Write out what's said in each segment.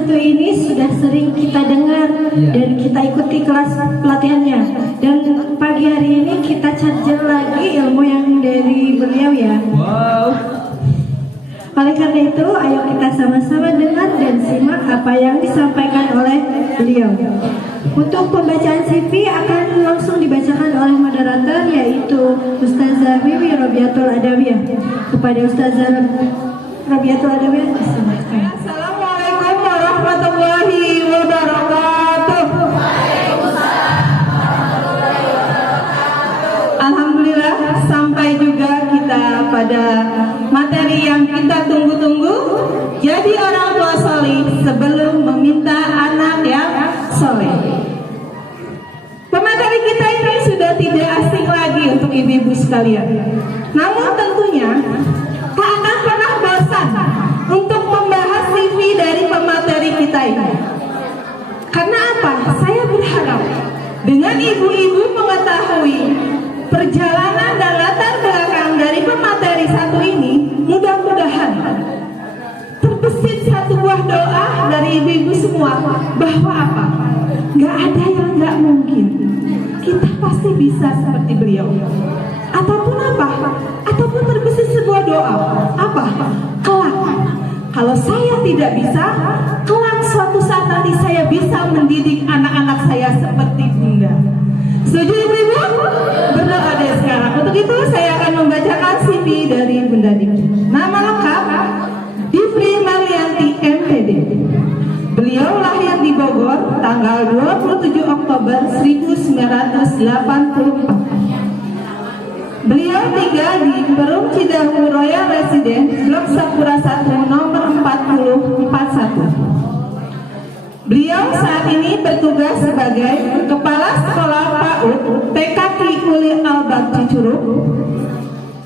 satu ini sudah sering kita dengar dan kita ikuti kelas pelatihannya. Dan pagi hari ini kita charger lagi ilmu yang dari beliau ya. Wow. Oleh karena itu, ayo kita sama-sama dengar dan simak apa yang disampaikan oleh beliau. Untuk pembacaan CV akan langsung dibacakan oleh moderator, yaitu Ustazah Wiwi Robiatul Adawiyah. Kepada Ustazah Robiatul Adawiyah, silakan. Assalamualaikum warahmatullahi wabarakatuh. Alhamdulillah, sampai juga kita pada materi yang kita tunggu-tunggu. Jadi orang tua solih sebelum meminta anak yang soleh. Pemateri kita ini sudah tidak asing lagi untuk ibu-ibu sekalian. Namun tentunya tak akan pernah bosan untuk membahas CV dari pemateri kita ini. Karena apa? Saya berharap dengan ibu-ibu mengetahui perjalanan dan latar belakang dari pemateri satu ini, mudah-mudahan terbesit satu buah doa dari ibu-ibu semua bahwa apa? Gak ada yang gak mungkin. Kita pasti bisa seperti beliau. Ataupun apa? Ataupun terbesit sebuah doa. Apa? Kelak. Kalau saya tidak bisa, kelak suatu saat nanti saya bisa mendidik anak-anak saya seperti Bunda. Setuju ibu-ibu? Berdoa deh sekarang. Untuk itu saya akan membacakan CV dari Bunda Dipri. Nama lengkap Dipri Marlianti MPD. Beliau lahir di Bogor tanggal 27 Oktober 1984. Beliau tinggal di Perum Cidahu Royal Residence, Blok Sapura 1, nomor 4041. Beliau saat ini bertugas sebagai Kepala Sekolah PAUD TKK Uli Albak Cicurug,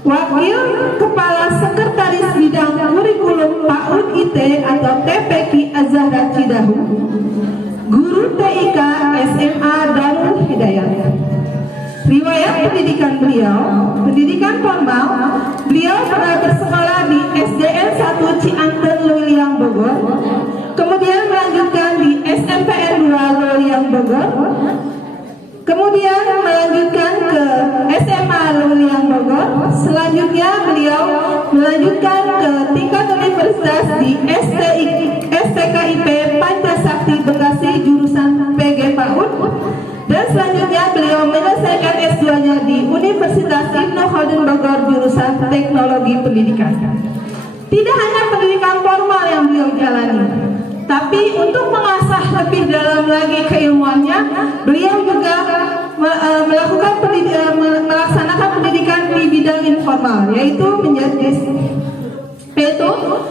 Wakil Kepala Sekretaris Bidang Kurikulum PAUD IT atau TPQ Az-Zahra Cidahu, Guru TIK SMA Darul Hidayat. Riwayat pendidikan beliau, pendidikan formal, beliau pernah bersekolah di SDN 1 Cianten Luiliang Bogor, kemudian melanjutkan di SMPN 2 Luiliang Bogor, kemudian melanjutkan ke SMA Luiliang Bogor. Selanjutnya beliau melanjutkan ke tingkat universitas di STKIP Pancasakti Bekasi jurusan PG PAUD. Dan selanjutnya beliau menyelesaikan S2-nya di Universitas Ibnu Khaldun Bogor jurusan Teknologi Pendidikan. Tidak hanya pendidikan formal yang beliau jalani, tapi untuk mengasah lebih dalam lagi keilmuannya, beliau juga melaksanakan pendidikan di bidang informal, yaitu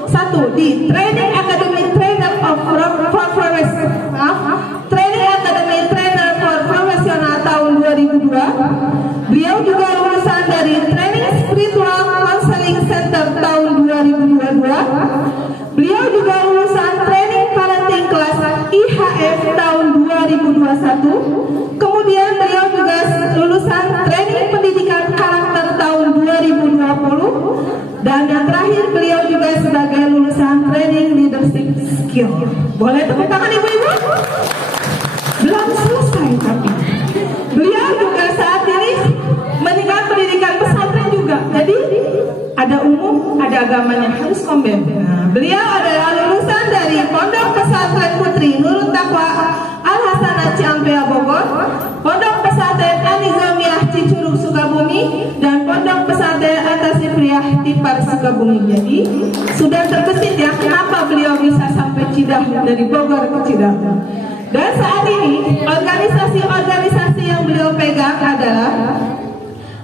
satu di Training Academy Trainer for Professional tahun 2002. Beliau juga lulusan dari Training Spiritual Counseling Center tahun 2022. Beliau juga lulusan Training Parenting Class IHF tahun 2021. Kemudian beliau juga lulusan Training Pendidikan Karakter tahun 2020. Dan yang terakhir beliau juga sebagai lulusan Training Leadership Skill. Boleh tepuk tangan ibu-ibu? Belum selesai tapi beliau juga saat ini meningkat pendidikan pesantren juga. Jadi ada umum, ada agamanya, harus kombin. Beliau adalah lulusan dari Pondok Pesantren Putri Nurul Taqwa Al Hasanah Ciampea Bogor, Pondok Pesantren An-Nizamiyah Cicurug Sukabumi, dan Pondok Pesantren At-Tasifriyah Tipar Sukabumi. Jadi sudah terbesit ya kenapa beliau bisa sampai Cidahu, dari Bogor ke Cidahu. Dan saat ini organisasi-organisasi yang beliau pegang adalah: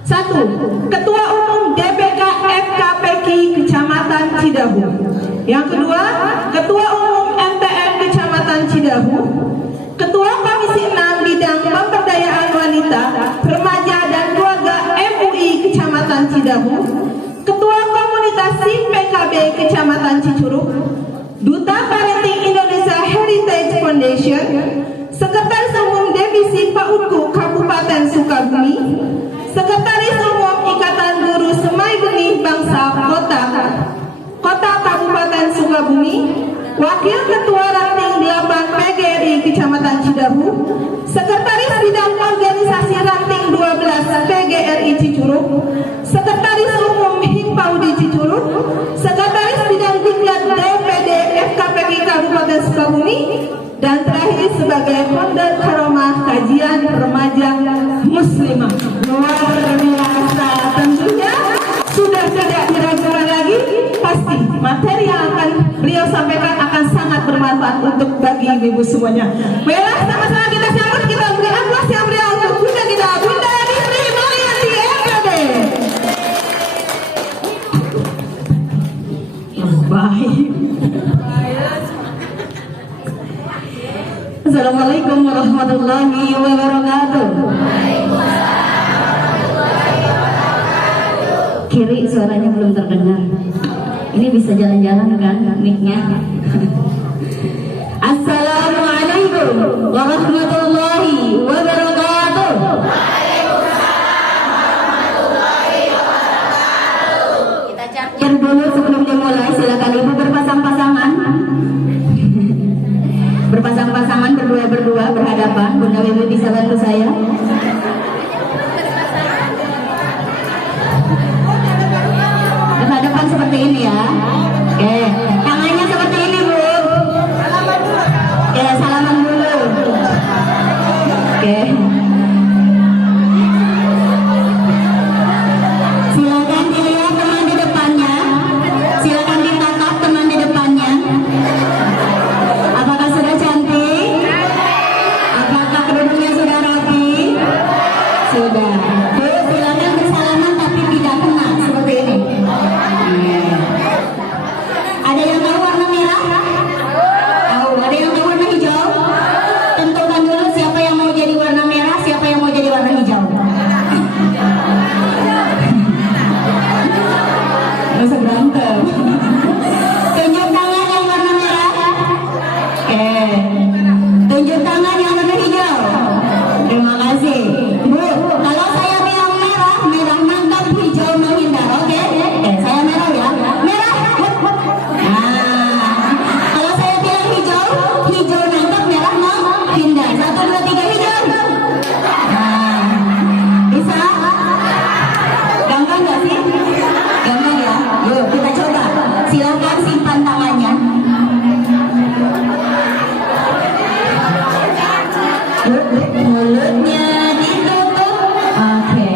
satu, Ketua Umum DPK FKPK Kecamatan Cidahu. Yang kedua, Ketua Umum MTN Kecamatan Cidahu. Ketua Komisi 6 Bidang Pemberdayaan Wanita, Remaja dan Keluarga MUI Kecamatan Cidahu. Ketua Komunitas SIM PKB Kecamatan Cicurug. Duta Parenting Indonesia Heritage Foundation. Sekretaris Umum Divisi PAUDKU Kabupaten Sukabumi. Sekretaris Umum Ikatan Guru Semai Benih Bangsa Kota Kabupaten Sukabumi, Wakil Ketua Ranting Dahu, Sekretaris Bidang Organisasi Ranting 12 PGRI Cicurug, Sekretaris Umum Himpaudi Cicurug, Sekretaris Bidang Diklat DPD FKPI Kabupaten Sukabumi, dan terakhir sebagai founder Karomah Kajian Remaja Muslimah. Luar biasa, tentunya sudah tidak diragukan lagi, pasti materi yang akan beliau sampaikan akan sangat bermanfaat untuk bagi ibu semuanya. Baiklah, sama-sama kita sambut, kita beri aplaus yang meriah untuk Bunda kita, Bunda Distri Marianti MPD. Baik. Assalamualaikum warahmatullahi wabarakatuh. Kiri suaranya belum terdengar. Ini bisa jalan-jalan kan mic-nya? Assalamualaikum warahmatullahi wabarakatuh. Kita capcir dulu sebelum dimulai. Silakan ibu berpasang-pasangan. Berpasang-pasangan, berdua-berdua berhadapan. Bunda Wiwi bisa bantu saya? Berhadapan seperti ini ya. Oke, tangannya seperti ini Bu. Oke, salaman dulu. Oke. Silakan dilihat teman di depannya. Silakan ditatap teman di depannya. Apakah sudah cantik? Apakah kerudungnya sudah rapi? Sudah. Bu, silakan bersalaman tapi tidak kena seperti ini. Ada yang tahu warna merah? Tahu. Ada yang tahu warna hijau? Tentukan dulu siapa yang mau jadi warna merah, siapa yang mau jadi warna hijau. Masa berantem. Tunjuk tangan yang warna merah. Oke. Tunjuk tangan yang warna hijau. Terima kasih. Bu, kalau saya bilang merah, merah nangkap, hijau menghindar. Oke? Oke, saya merah ya. Merah. Nah, kalau saya bilang hijau, hijau nangkap, merah menghindar. 1, 2, 3, hijau. Nah, bisa? Gampang nggak sih? Gampang ya? Yuk, kita coba. Silakan simpan tangannya. Mulutnya ditutup. Oke.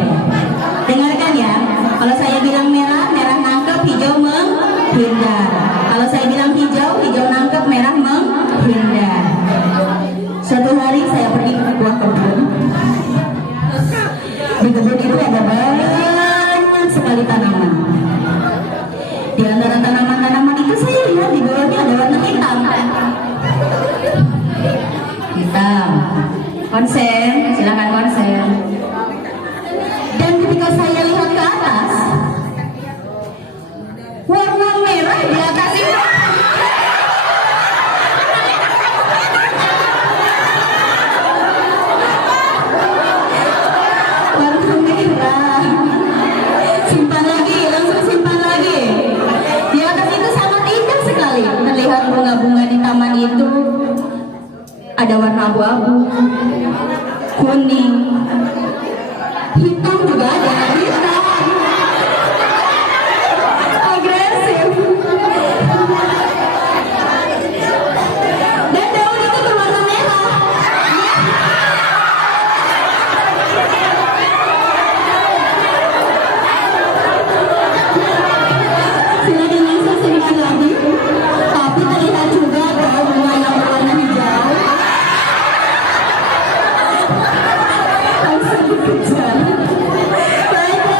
Dengarkan ya. Kalau saya bilang merah, merah nangkep, hijau menghindar. Kalau saya bilang hijau, hijau nangkep, merah menghindar. Suatu hari saya pergi ke buah kebun. Di kebun itu ada banyak sekali tanaman. Di antara tanaman-tanaman itu saya lihat di bawahnya ada warna hitam. Hitam. Konsen, silakan konsen. Dan ketika saya lihat ke atas, warna merah di atas itu. Warna merah. Simpan lagi, langsung simpan lagi. Di atas itu sangat indah sekali. Terlihat bunga-bunga di taman itu. Ada warna abu-abu, kuning, hitam juga ada, hitam, agresif, dan daun itu berwarna merah. Silakan langsung simpan lagi, tapi terlihat juga bahwa bunga yang berwarna hijau. Baiklah,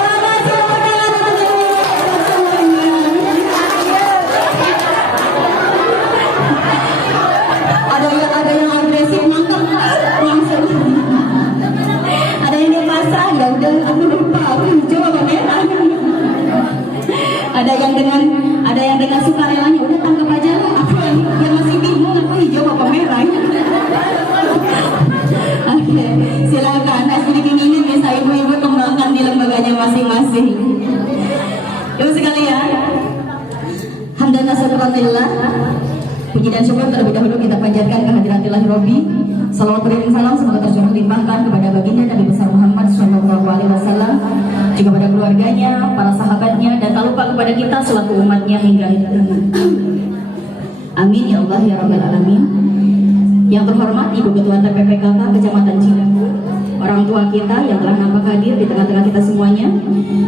dan syukur terlebih dahulu kita panjatkan kehadirat Ilahi Robbi. Salawat beriring salam semoga tercurah limpahkan kepada baginda Nabi besar Muhammad SAW, juga pada keluarganya, para sahabatnya, dan tak lupa kepada kita selaku umatnya hingga akhir zaman. Amin ya Allah ya Rabbal Alamin. Yang terhormat Ibu Ketua TPPKK Kecamatan Cidahu, orang tua kita yang telah nampak hadir di tengah-tengah kita semuanya.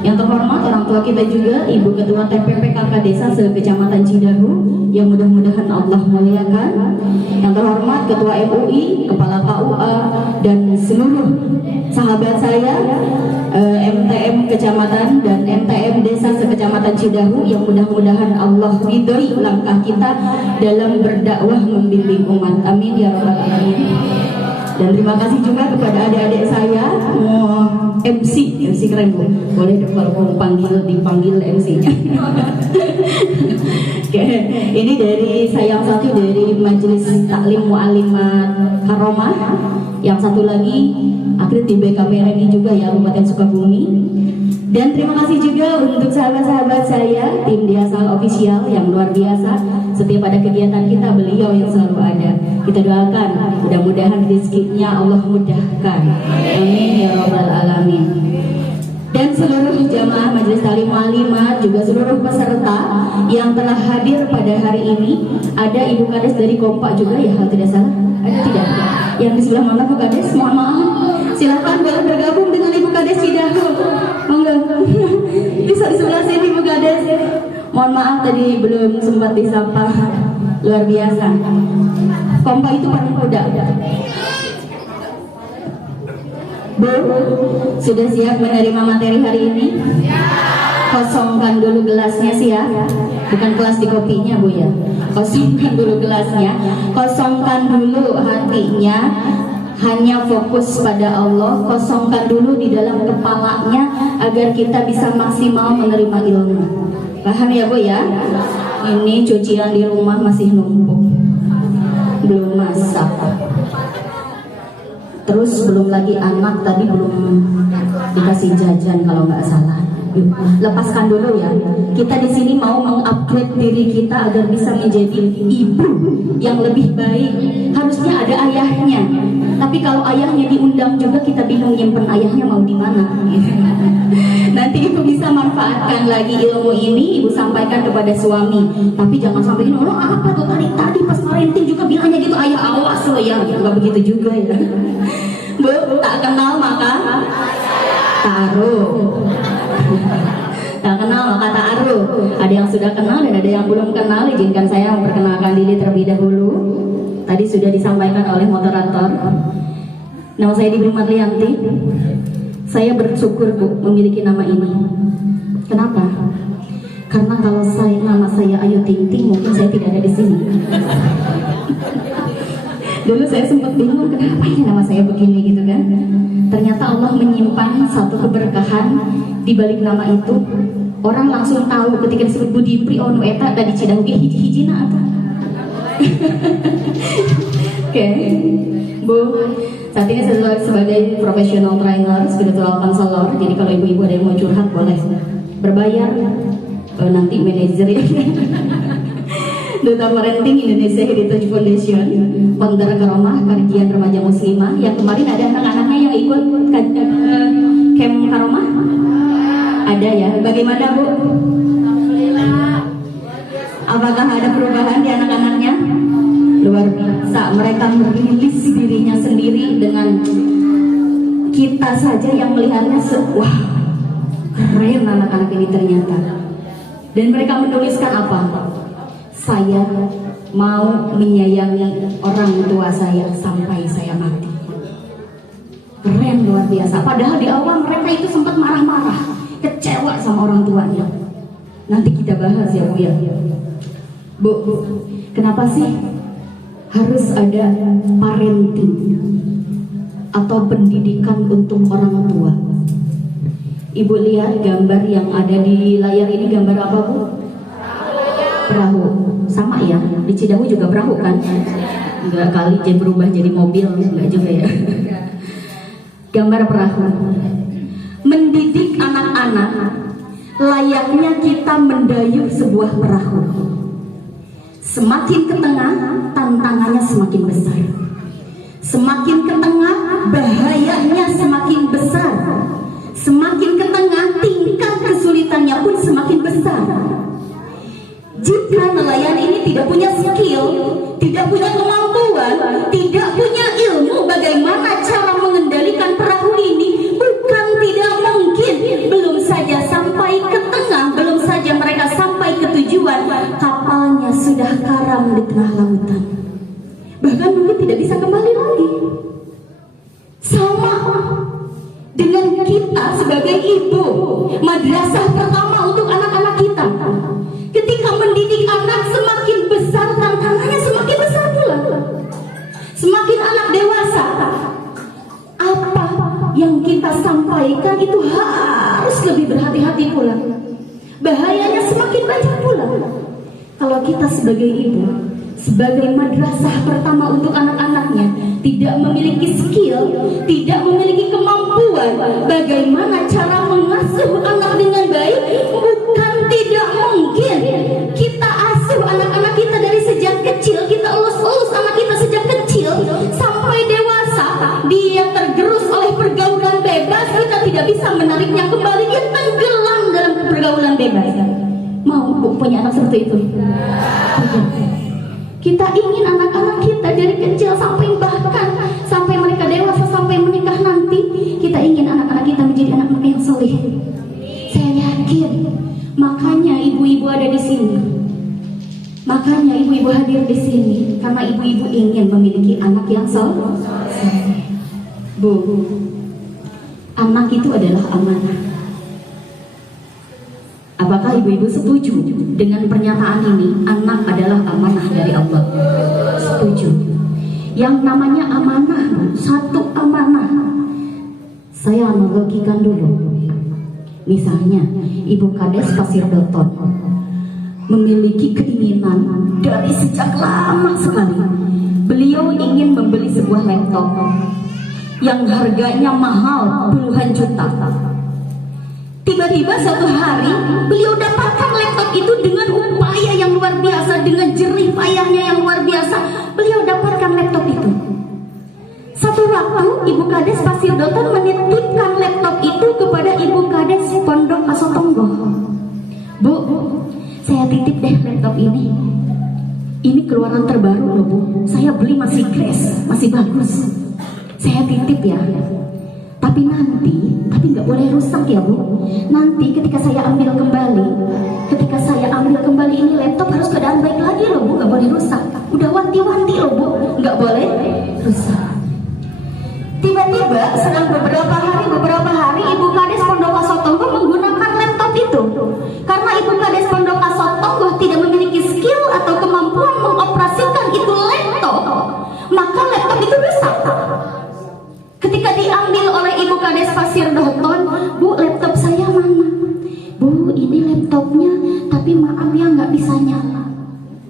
Yang terhormat orang tua kita juga Ibu Ketua TPPKK Desa se-Kecamatan Cidahu, yang mudah-mudahan Allah muliakan. Yang terhormat Ketua MUI, Kepala KUA, dan seluruh sahabat saya MTM Kecamatan dan MTM Desa se-Kecamatan Cidahu, yang mudah-mudahan Allah ridhoi langkah kita dalam berdakwah membimbing umat. Amin ya Rabbal Alamin. Dan terima kasih juga kepada adik-adik saya, MC keren Bu. Boleh kalau mau dipanggil MC-nya. Oke, ini dari saya yang satu dari Majelis Taklim Mu'alimat Karomah, yang satu lagi akhirnya di BKPRI juga ya, Kabupaten Sukabumi. Dan terima kasih juga untuk sahabat-sahabat saya, tim Diasal Official yang luar biasa. Setiap ada kegiatan kita, beliau yang selalu ada. Kita doakan, mudah-mudahan rezekinya Allah mudahkan. Amin ya Rabbal Alamin. Dan seluruh jamaah Majelis Taklim Mu'alimat, juga seluruh peserta yang telah hadir pada hari ini. Ada Ibu Kades dari Kompak juga ya, kalau tidak salah. Ada tidak? Yang di sebelah mana Pak Kades? Mohon maaf. Silakan boleh bergabung dengan Ibu Kades Cidahu. Monggo. Bisa di sebelah sini Ibu Kades. Mohon maaf tadi belum sempat disapa. Luar biasa. Kompak itu paling muda. Bu, sudah siap menerima materi hari ini? Kosongkan dulu gelasnya siap. Bukan gelas di kopinya Bu ya. Kosongkan dulu gelasnya. Kosongkan dulu hatinya. Hanya fokus pada Allah. Kosongkan dulu di dalam kepalanya agar kita bisa maksimal menerima ilmu. Paham ya Bu ya? Ini cucian di rumah masih numpuk, belum masak. Terus belum lagi anak tadi belum dikasih jajan kalau nggak salah. Lepaskan dulu ya. Kita di sini mau mengupgrade diri kita agar bisa menjadi ibu yang lebih baik. Harusnya ada ayahnya. Tapi kalau ayahnya diundang juga kita bingung nyimpen ayahnya mau di mana. Nanti ibu bisa manfaatkan lagi ilmu ini, ibu sampaikan kepada suami. Tapi jangan sampai ini, oh apa tuh tadi pas parenting juga bilangnya gitu, ayah awas lo ya. Nggak begitu juga ya. Bu, tak kenal maka taruh. Tak kenal maka taruh. Ada yang sudah kenal dan ada yang belum kenal. Izinkan saya memperkenalkan diri terlebih dahulu. Tadi sudah disampaikan oleh moderator. Nama saya Dibri Marlianti. Saya bersyukur Bu memiliki nama ini. Kenapa? Karena kalau nama saya Ayu Ting Ting, mungkin saya tidak ada di sini. Dulu saya sempat bingung kenapa ya nama saya begini gitu kan. Ternyata Allah menyimpan satu keberkahan di balik nama itu. Orang langsung tahu ketika disebut Budi Pri onu eta tadi Cidahu ge hiji-hijina apa. Oke. Bu, saat ini saya sebagai professional trainer, spiritual counselor. Jadi kalau ibu-ibu ada yang mau curhat boleh berbayar. Nanti manajer ya. Duta Parenting Indonesia Heritage Foundation, Pondok Karomah, kajian remaja muslimah. Yang kemarin ada anak-anaknya yang ikut camp Karomah? Ada ya. Bagaimana Bu? Apakah ada perubahan di anak-anaknya? Luar biasa. Mereka merilis dirinya sendiri dengan kita saja yang melihatnya wah keren anak-anak ini ternyata. Dan mereka menuliskan apa? Saya mau menyayangi orang tua saya sampai saya mati. Keren luar biasa. Padahal di awal mereka itu sempat marah-marah, kecewa sama orang tuanya. Nanti kita bahas ya Bu ya. Bu, kenapa sih harus ada parenting atau pendidikan untuk orang tua? Ibu lihat gambar yang ada di layar ini, gambar apa Bu? Perahu. Sama ya, di Cidahu juga perahu kan? Enggak kali jadi berubah jadi mobil, enggak juga ya. Gambar perahu. Mendidik anak-anak layaknya kita mendayung sebuah perahu. Semakin ke tengah, tantangannya semakin besar. Semakin ke tengah, bahayanya semakin besar. Semakin ke tengah, tingkat kesulitannya pun semakin besar. Jika nelayan ini tidak punya skill, tidak punya kemampuan, tidak punya ilmu bagaimana cara mengendalikan perahu ini, bukan tidak mungkin, belum saja sampai ke tengah, belum saja mereka sampai ke tujuan, kapalnya sudah karam di tengah lautan. Bahkan mungkin tidak bisa kembali lagi. Sama dengan kita sebagai ibu, madrasah pertama untuk anak-anak kita. Ketika mendidik anak semakin besar, tantangannya semakin besar pula. Semakin anak dewasa, apa yang kita sampaikan itu harus lebih berhati-hati pula. Bahayanya semakin banyak pula. Kalau kita sebagai ibu, sebagai madrasah pertama untuk anak-anaknya, tidak memiliki skill, tidak memiliki kemampuan bagaimana cara mengasuh anak dengan baik, bukan tidak mungkin kita asuh anak-anak kita dari sejak kecil, kita elus-elus anak kita sejak kecil sampai dewasa, dia tergerus oleh pergaulan bebas, kita tidak bisa menariknya kembali, dia tenggelam dalam pergaulan bebas. Mau punya anak seperti itu? Kita ingin anak-anak kita dari kecil sampai bahkan sampai mereka dewasa, sampai menikah nanti, kita ingin anak-anak kita menjadi anak-anak yang soleh. Saya yakin, makanya ibu-ibu ada di sini. Makanya ibu-ibu hadir di sini karena ibu-ibu ingin memiliki anak yang soleh. Bu, anak itu adalah amanah. Apakah ibu-ibu setuju dengan pernyataan ini? Anak adalah amanah dari Allah. Setuju. Yang namanya amanah, satu amanah. Saya analogikan dulu. Misalnya, Ibu Kades Pasir Doton memiliki keinginan dari sejak lama sekali. Beliau ingin membeli sebuah laptop yang harganya mahal puluhan juta. Tiba-tiba suatu hari beliau dapatkan laptop itu dengan upaya yang luar biasa, dengan jerih payahnya yang luar biasa. Beliau dapatkan laptop itu. Satu waktu Ibu Kades Pasir Doton menitipkan laptop itu kepada Ibu Kades Pondok Asotonggo. Bu, saya titip deh laptop ini. Ini keluaran terbaru loh Bu. Saya beli masih crash, masih bagus. Saya titip ya. Tapi nggak boleh rusak ya Bu. Nanti ketika saya ambil kembali ini laptop harus keadaan baik lagi loh Bu, nggak boleh rusak. Udah wanti-wanti loh Bu, nggak boleh rusak. Tiba-tiba sedang beberapa hari Ibu Kades Pondok Asotonggo menggunakan laptop itu. Karena Ibu Kades Pondok Asotonggo tidak memiliki skill atau kemampuan mengoperasikan itu laptop, maka laptop itu rusak. Ketika diambil oleh Ibu Kades Pasir Doton, Bu, laptop saya mana? Bu, ini laptopnya, tapi maaf ya nggak bisa nyala.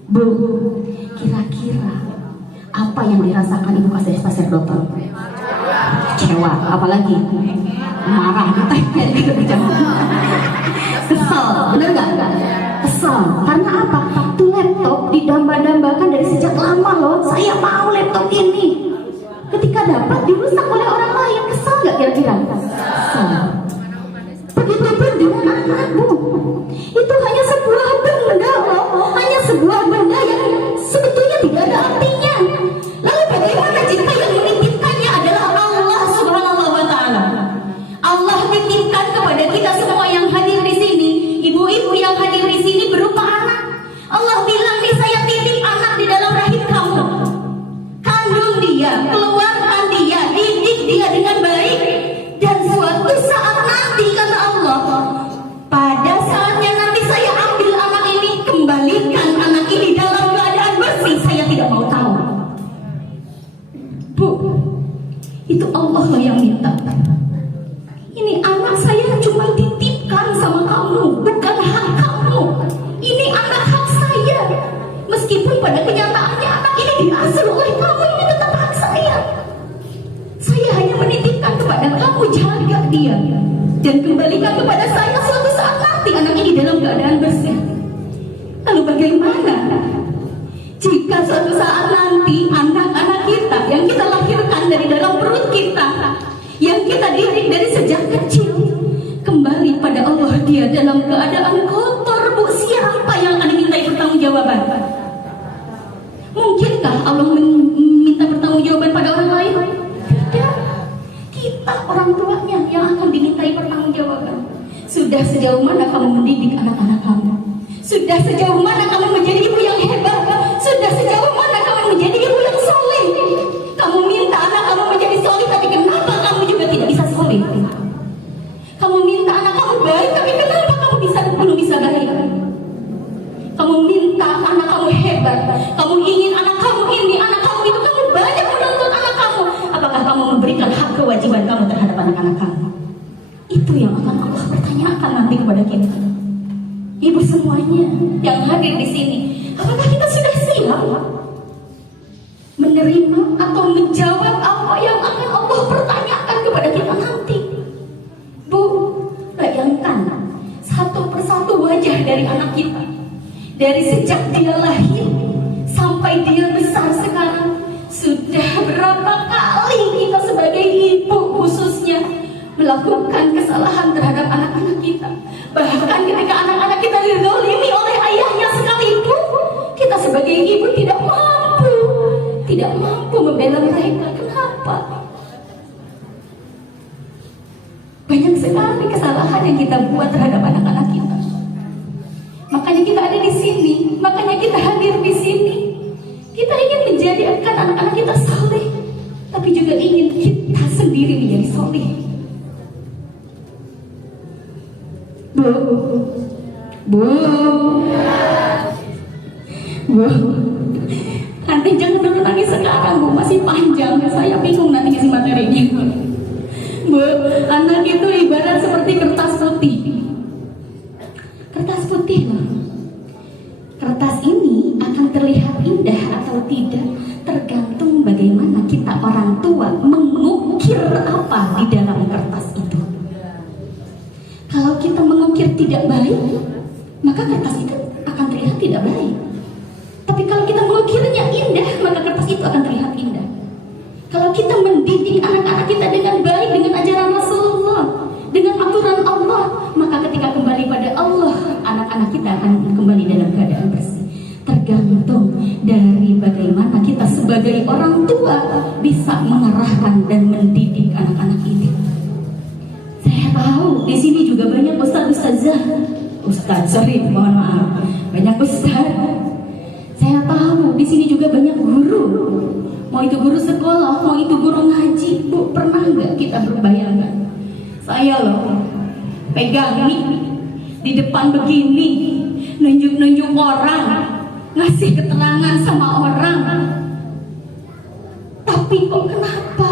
Bu, kira-kira apa yang dirasakan Ibu Kades Pasir Doton? Kecewa, apalagi marah, kesel, bener nggak? Kesel, karena apa? Tuh laptop didamba-dambakan dari sejak lama loh. Saya mau laptop ini. Ketika dapat dirusak oleh orang lain, kesal nggak kira-kira? Kesal. Begitu pun dengan anak Bu. Itu hanya sebuah benda loh, hanya sebuah benda yang sebetulnya tidak ada artinya. Lalu bagaimana jika yang menitipkannya adalah Allah Subhanahu wa Ta'ala? Allah titipkan kepada kita semua yang hadir di sini, ibu-ibu yang hadir di sini berupa anak. Allah bilang nih, saya titip anak di dalam rahim kamu. Kandung dia, keluarkan dia, didik dia dengan baik. Dan suatu saat nanti kata Allah, pada saatnya nanti saya ambil anak ini, kembalikan anak ini dalam keadaan bersih. Saya tidak mau tahu. Bu, itu Allah lah yang minta. Ini anak saya cuma titipkan sama kamu, bukan hak kamu. Ini anak hak saya. Meskipun pada kenyataannya anak ini diasuh oleh kamu, ini tetap hak saya. Saya hanya menitipkan kepada kamu, jaga dia dan kembalikan kepada saya suatu saat nanti anak ini dalam keadaan bersih. Lalu bagaimana suatu saat nanti anak-anak kita yang kita lahirkan dari dalam perut kita, yang kita didik dari sejak kecil, kembali pada Allah, dia dalam keadaan kotor, Bu. Siapa yang akan dimintai pertanggungjawaban? Mungkinkah Allah meminta pertanggungjawaban pada orang lain? Tidak. Kita orang tuanya yang akan dimintai pertanggungjawaban. Sudah sejauh mana kamu mendidik anak-anak kamu? Sudah sejauh mana kamu menjadi ibu yang hebat? Sudah sejauh mana kamu menjadi ibu yang soleh? Kamu minta anak kamu menjadi soleh, tapi kenapa kamu juga tidak bisa soleh? Kamu minta anak kamu baik, tapi kenapa kamu belum bisa baik? Kamu minta anak kamu hebat, kamu ingin anak kamu ini, anak kamu itu, kamu banyak menuntut anak kamu. Apakah kamu memberikan hak kewajiban kamu terhadap anak-anak kamu? Itu yang akan Allah pertanyakan nanti kepada kita. Ibu semuanya yang hadir di sini, apakah kita sudah siap menerima atau menjawab apa yang akan Allah pertanyakan kepada kita nanti? Bu, bayangkan satu persatu wajah dari anak kita, dari sejak dia lahir sampai dia besar sekarang. Sudah berapa kali kita sebagai ibu khususnya melakukan kesalahan terhadap anak-anak kita. Bahkan ketika anak-anak kita dizalimi oleh ayahnya sekalipun, kita sebagai ibu tidak mampu membela mereka. Kenapa? Banyak sekali kesalahan yang kita buat terhadap anak-anak kita. Makanya kita ada di sini, makanya kita hadir di sini. Kita ingin menjadikan anak-anak kita saleh, tapi juga ingin kita sendiri menjadi saleh. Bu, nanti jangan dulu nangis sekarang, Bu, masih panjang. Saya bingung nanti isi materinya. Bu, anak itu ibarat seperti kertas putih. Kertas putih, loh. Kertas ini akan terlihat indah atau tidak tergantung bagaimana kita orang tua mengukir apa di dalam kertas itu. Kalau kita mengukir tidak baik, maka kertas itu akan terlihat tidak baik. Tapi kalau kita mengukirnya indah, maka kertas itu akan terlihat indah. Kalau kita mendidik anak-anak kita dengan baik, dengan ajaran Rasulullah, dengan aturan Allah, maka ketika kembali pada Allah, anak-anak kita akan kembali dalam keadaan bersih. Tergantung dari bagaimana kita sebagai orang tua bisa mengarahkan dan mendidik anak-anak ini. Saya tahu di sini juga banyak mohon maaf, banyak ustaz. Saya tahu di sini juga banyak guru. Mau itu guru sekolah, mau itu guru ngaji. Bu, pernah nggak kita berbayangan? Saya loh pegang nih di depan begini, nunjuk-nunjuk orang, ngasih keterangan sama orang. Tapi kok kenapa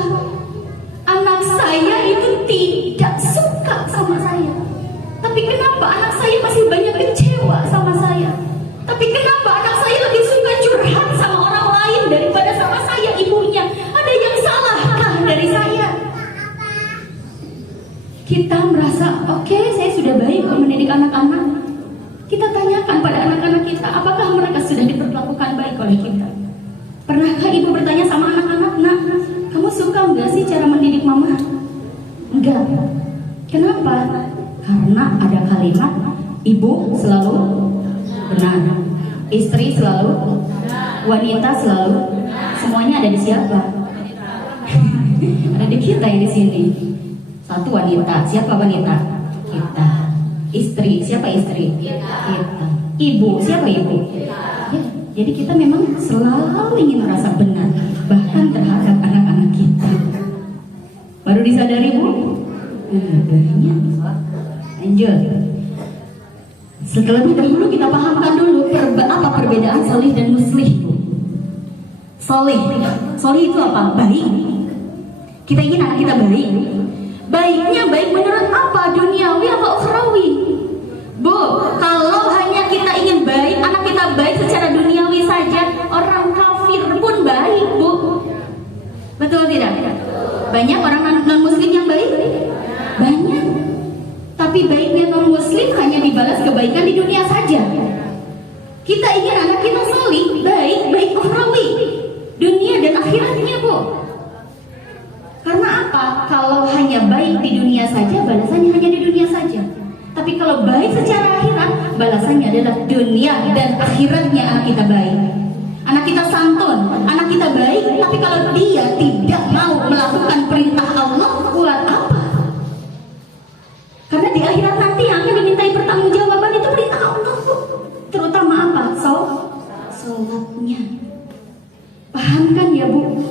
anak saya itu tidak suka sama saya? Tapi kenapa anak saya masih banyak kecewa sama saya? Tapi kenapa anak saya lebih suka curhat sama orang lain daripada sama saya, ibunya? Ada yang salahkah dari saya? Kita merasa, oke, saya sudah baik kok mendidik anak-anak. Kita tanyakan pada anak-anak kita, apakah mereka sudah diperlakukan baik oleh kita? Pernahkah ibu bertanya sama anak-anak, nak, kamu suka nggak sih cara mendidik mama? Enggak. Kenapa? Karena ada kalimat, ibu selalu benar, istri selalu, wanita selalu, semuanya ada di siapa? Ada di kita yang di sini. Satu wanita, siapa wanita? Kita. Istri, siapa istri? Kita. Ibu, siapa ibu? Ya, jadi kita memang selalu ingin merasa benar, bahkan terhadap anak-anak kita. Baru disadari, Bu? Lanjut. Setelah dahulu kita pahamkan dulu apa perbedaan solih dan muslih. Solih itu apa? Baik. Kita ingin anak kita baik. Baiknya baik menurut apa? Duniawi apa ukhrawi? Bu, kalau hanya kita ingin baik, anak kita baik secara duniawi saja, orang kafir pun baik, Bu. Betul tidak? Banyak orang non-muslim yang baik? Banyak. Tapi baiknya non-muslim hanya dibalas kebaikan di dunia saja. Kita ingin anak kita solih, baik ukhrawi. Bu. Karena apa? Kalau hanya baik di dunia saja, balasannya hanya di dunia saja. Tapi kalau baik secara akhirat, balasannya adalah dunia dan akhiratnya anak kita baik. Anak kita santun, anak kita baik, tapi kalau dia tidak mau melakukan perintah Allah, buat apa? Karena di akhirat nanti yang akan dimintai pertanggungjawaban itu perintah Allah, Bu. Terutama apa? Sholatnya. Paham kan ya, Bu?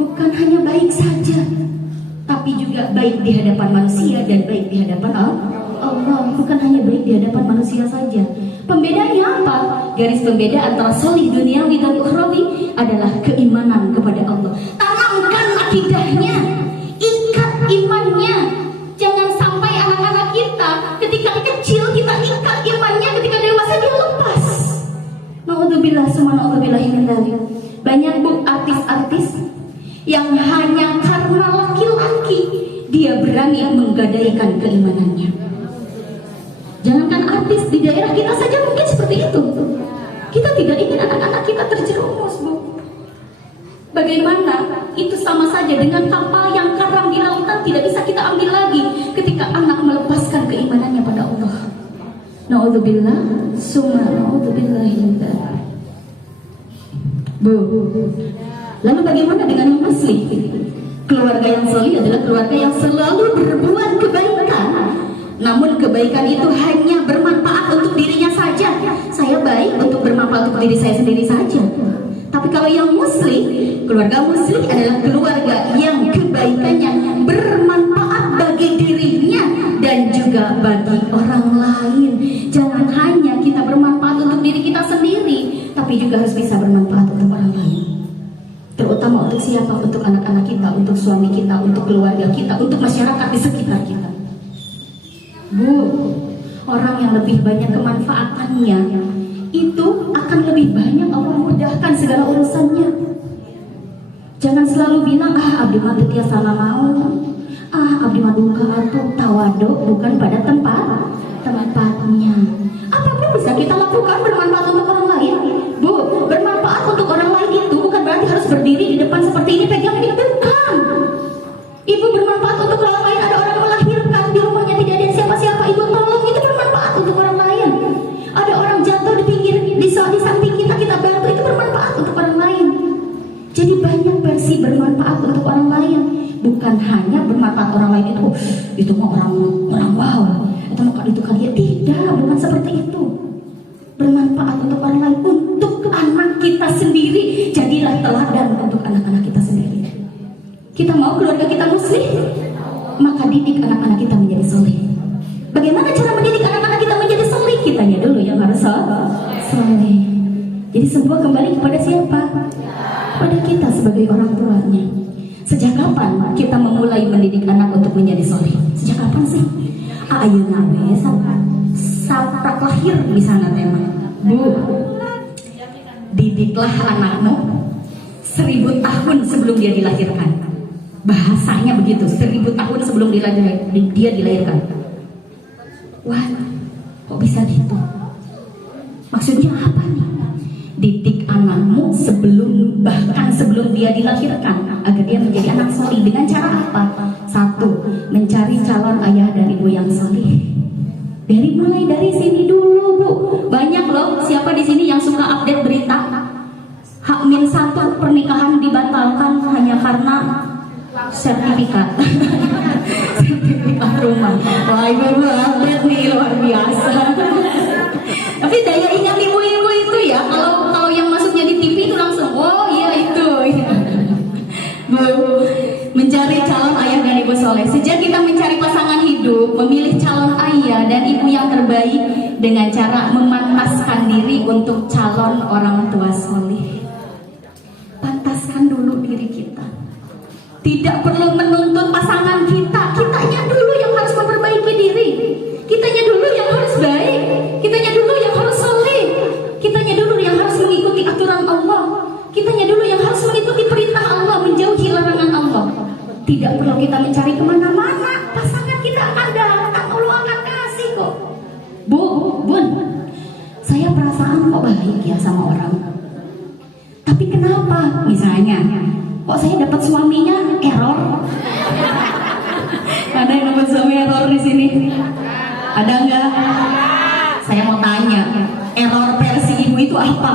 Bukan hanya baik saja, tapi juga baik di hadapan manusia dan baik di hadapan Allah. Bukan hanya baik di hadapan manusia saja. Pembedanya apa? Garis pembeda antara solih duniawi dan ukhrawi adalah keimanan kepada Allah. Tanamkan akidahnya, ikat imannya. Jangan sampai anak-anak kita ketika kecil kita ikat imannya, ketika dewasa dia lepas. Naudzubillah, summa naudzubillah min dzalik. Banyak Bu artis-artis yang hanya karena laki-laki dia berani menggadaikan keimanannya. Jangankan artis, di daerah kita saja mungkin seperti itu. Kita tidak ingin anak-anak kita terjerumus, Bu. Bagaimana? Itu sama saja dengan kapal yang karam di lautan, tidak bisa kita ambil lagi ketika anak melepaskan keimanannya pada Allah. Naudzubillah, summa naudzubillah min dzalik. Bu, lalu bagaimana dengan yang muslim? Keluarga yang salih adalah keluarga yang selalu berbuat kebaikan. Namun kebaikan itu hanya bermanfaat untuk dirinya saja. Saya baik untuk bermanfaat untuk diri saya sendiri saja. Tapi kalau yang muslim, keluarga muslim adalah keluarga yang kebaikannya bermanfaat bagi dirinya dan juga bagi orang lain. Jangan hanya kita bermanfaat untuk diri kita sendiri, tapi juga harus bisa bermanfaat untuk orang lain. Terutama untuk siapa? Untuk anak-anak kita, untuk suami kita, untuk keluarga kita, untuk masyarakat di sekitar kita. Bu, orang yang lebih banyak kemanfaatannya itu akan lebih banyak Allah mudahkan segala urusannya. Jangan selalu bilang, abdi mah teu sana mau, abdi mah duka atuh. Tawadu bukan pada tempatnya. Apapun bisa kita lakukan bermanfaat untuk orang lain. Bu, bermanfaat untuk orang lain itu bukan berarti harus berdiri di depan seperti ini pegang ini, bukan. Ibu bermanfaat untuk orang lain, ada orang melahirkan di rumahnya tidak ada siapa-siapa, ibu tolong, itu bermanfaat untuk orang lain. Ada orang jatuh di pinggir, di samping kita, kita bantu, itu bermanfaat untuk orang lain. Jadi banyak versi bermanfaat untuk orang lain, bukan hanya bermanfaat orang lain itu mau orang wow, itu mau itu kalian, tidak, bukan seperti itu. Bermanfaat untuk orang lain, untuk anak kita sendiri, jadilah teladan untuk anak-anak kita sendiri. Kita mau keluarga kita muslim, maka didik anak-anak kita menjadi soleh. Bagaimana cara mendidik anak-anak kita menjadi soleh? Kitanya dulu yang harus soleh. Jadi semua kembali kepada siapa? Pada kita sebagai orang tuanya. Sejak kapan kita memulai mendidik anak untuk menjadi soleh? Sejak kapan sih? Ayeuna we saprak lahir di sana tema. Bu, didiklah anakmu 1000 tahun sebelum dia dilahirkan. Bahasanya begitu, 1000 tahun sebelum dia dilahirkan. Wah, kok bisa gitu? Maksudnya apa nih? Didik anakmu bahkan sebelum dia dilahirkan, agar dia menjadi anak soleh. Dengan cara apa? 1, mencari calon ayah dan ibu yang soleh. Mulai dari sini dulu, Bu. Banyak loh, siapa di sini yang suka update berita H-1 pernikahan dibatalkan hanya karena sertifikat rumah. Wah, ibu update nih luar biasa. Tapi daya ingat ibu-ibu itu ya, kalau yang masuknya di TV itu langsung, oh iya itu. Bu, mencari calon ayah dan ibu soleh. Sejak kita mencari pasangan hidup, memilih calon ayah dan ibu yang terbaik dengan cara memantaskan diri untuk calon orang tua soleh. Pantaskan dulu diri kita. Tidak perlu menuntut pasangan kita. Kitanya dulu yang harus memperbaiki diri. Kitanya dulu yang harus baik. Kitanya dulu yang harus soleh. Kitanya dulu yang harus mengikuti aturan Allah. Kitanya dulu yang harus mengikuti perintah Allah, menjauhi larangan Allah. Tidak perlu kita mencari kemana-mana. Pasangan kita akan datang, Allah akan kasih kok. Bun, saya perasaan kok baik ya sama orang. Tapi kenapa? Misalnya, kok saya dapat suaminya error? Ada yang dapat suami error di sini? Ada nggak? Saya mau tanya, error versi ibu itu apa?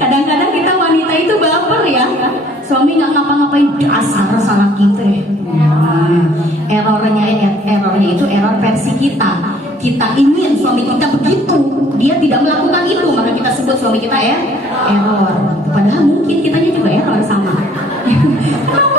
Kadang-kadang kita wanita itu baper ya, suami nggak ngapa-ngapain, dasar salah kita. Nah, errornya itu error versi kita. Kita ingin suami kita begitu, dia tidak melakukan itu, maka kita sebut suami kita error. Padahal mungkin kitanya juga error sama. Kenapa